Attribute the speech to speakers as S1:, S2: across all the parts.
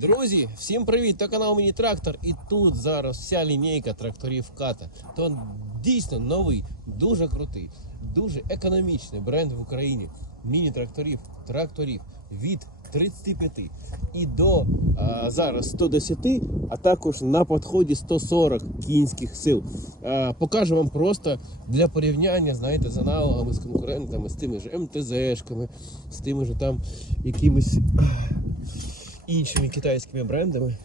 S1: Друзі, всім привіт! Це канал Міні Трактор. І тут зараз вся лінійка тракторів Ката. То дійсно новий, дуже крутий, дуже економічний бренд в Україні. Міні-тракторів, тракторів від 35 і до а, зараз 110, а також на підході 140 кінських сил. А, покажу вам просто для порівняння, знаєте, з аналогами, з конкурентами, з тими ж МТЗшками, з тими ж там якимись іншими китайськими брендами.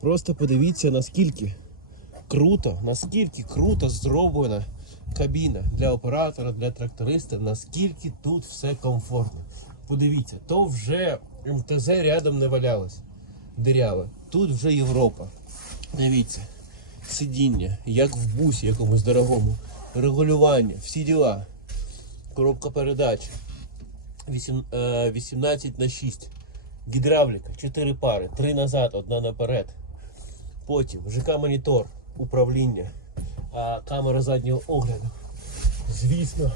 S1: Просто подивіться, наскільки круто, наскільки круто зроблена кабіна для оператора, для тракториста, наскільки тут все комфортно. Подивіться, то вже МТЗ рядом не валялось. Диряве. Тут вже Європа. Дивіться, сидіння, як в бусі якомусь дорогому, регулювання, всі діла, коробка передач, е, 18 на 6. Гідравліка, 4 пари, 3 назад, одна наперед. Потім ЖК-монітор, управління, а, камера заднього огляду. Звісно,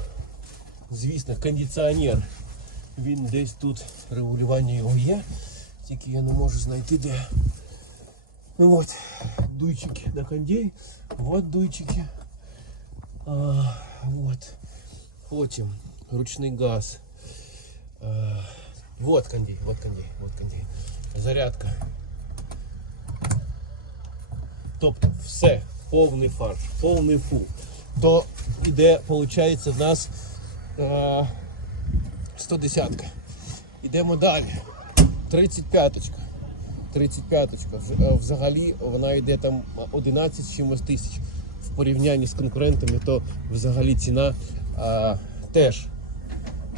S1: звісно, кондиціонер. Він десь тут регулювання його є. Тільки я не можу знайти де. Ну от, дуйчики на кондей. Вот дуйчики. А, вот. Потім ручний газ. А, вот кондей, вот кондей, вот кондей. Зарядка. Тобто все, повний фарш, повний фу. То іде, виходить, в нас е, 110-ка. Ідемо далі. 35-ка. 35-ка. Е, Взагалі вона йде там 11 з чимось тисяч. В порівнянні з конкурентами, то взагалі ціна е, теж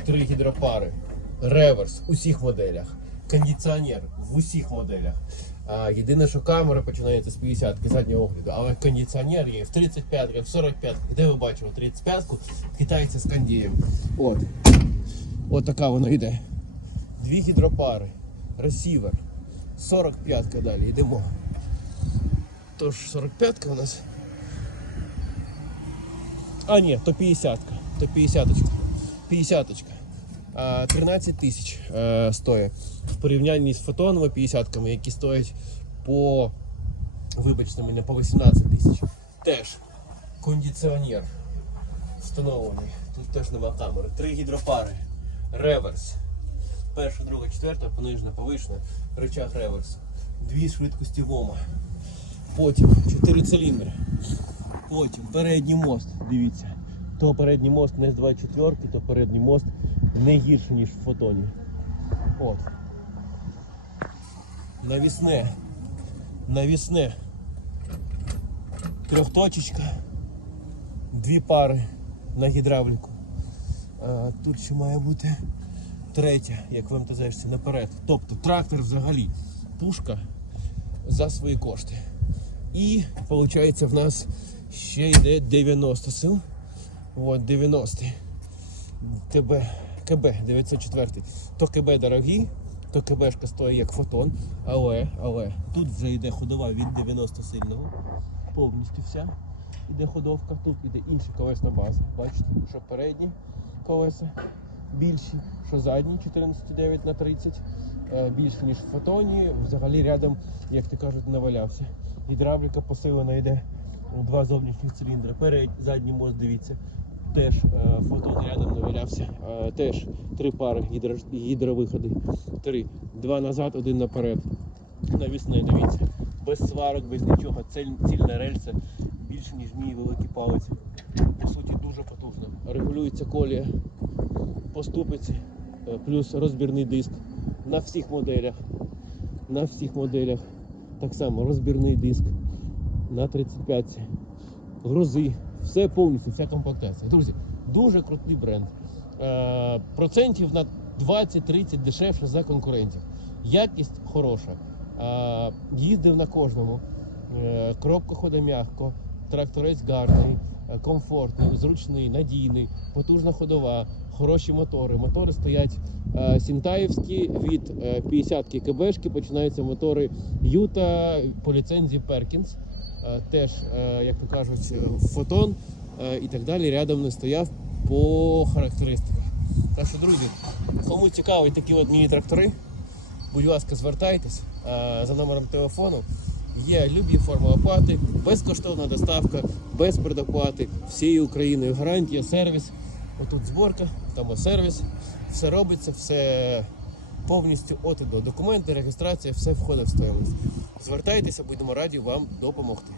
S1: три гідропари, реверс у всіх моделях, кондиціонер в усіх моделях. А, єдине, що камера починається з 50 заднього огляду, але кондиціонер є в 35 в 45 Де ви бачили 35-ку, китайці з кондієм. От. От така вона йде. Дві гідропари, ресівер, 45-ка далі, йдемо. Тож 45-ка у нас. А, ні, то 50-ка. То 50-очка. 50-очка. А, 13 тисяч е, стоїть. В порівнянні з фотоновими 50-ками, які стоять по, вибачте мене, по 18 тисяч. Теж кондиціонер встановлений. Тут теж нема камери. Три гідропари. Реверс. Перша, друга, четверта, понижена, повишена, рычаг реверсу. Дві швидкості ВОМа. Потім чотири циліндри. Потім передній мост, дивіться. То передній мост не з 24, то передній мост не гірше, ніж в фотоні. От. Навісне. Навісне. Трьохточечка. Дві пари на гідравліку. А, тут ще має бути третя, як в МТЗшці, наперед. Тобто трактор взагалі пушка за свої кошти. І виходить в нас ще йде 90 сил. От 90. КБ, КБ 904. То КБ дорогі, то КБшка стоїть як фотон, але, але тут вже йде ходова від 90 сильного. Повністю вся. Іде ходовка, тут іде інша колесна база. Бачите, що передні колеса більші, що задні 14,9 на 30, е, більше ніж в фотоні. Взагалі рядом, як ти кажуть, навалявся. Гідравліка посилена йде два зовнішніх циліндри. Перед, задній мост, дивіться. Теж е, фотон рядом навалявся. Е, теж три пари гідро, гідровиходи. Три. Два назад, один наперед. Навісне, дивіться. Без сварок, без нічого. Цільна рельса більше, ніж мій великий палець. По суті, дуже потужно. Регулюється колія по ступиці, е, плюс розбірний диск на всіх моделях. На всіх моделях. Так само розбірний диск на 35 грузи. Все повністю, вся комплектація. Друзі, дуже крутий бренд. Е, процентів на 20-30 дешевше за конкурентів. Якість хороша. Е, їздив на кожному. Е, коробка ходить м'яко, тракторець гарний, комфортний, зручний, надійний, потужна ходова, хороші мотори. Мотори стоять сінтаївські від е, 50-ки КБшки починаються мотори Юта по ліцензії Перкінс. Е, теж, е, як то кажуть, е, фотон і так далі рядом не стояв по характеристиках. Так що, друзі, кому цікаві такі от міні-трактори, будь ласка, звертайтесь. за номером телефону. Є любі форми оплати, безкоштовна доставка, без предоплати, всією Україною гарантія, сервіс. Отут зборка, там сервіс. Все робиться, все повністю от і до. Документи, реєстрація, все входить в стоїмость. Звертайтеся, будемо раді вам допомогти.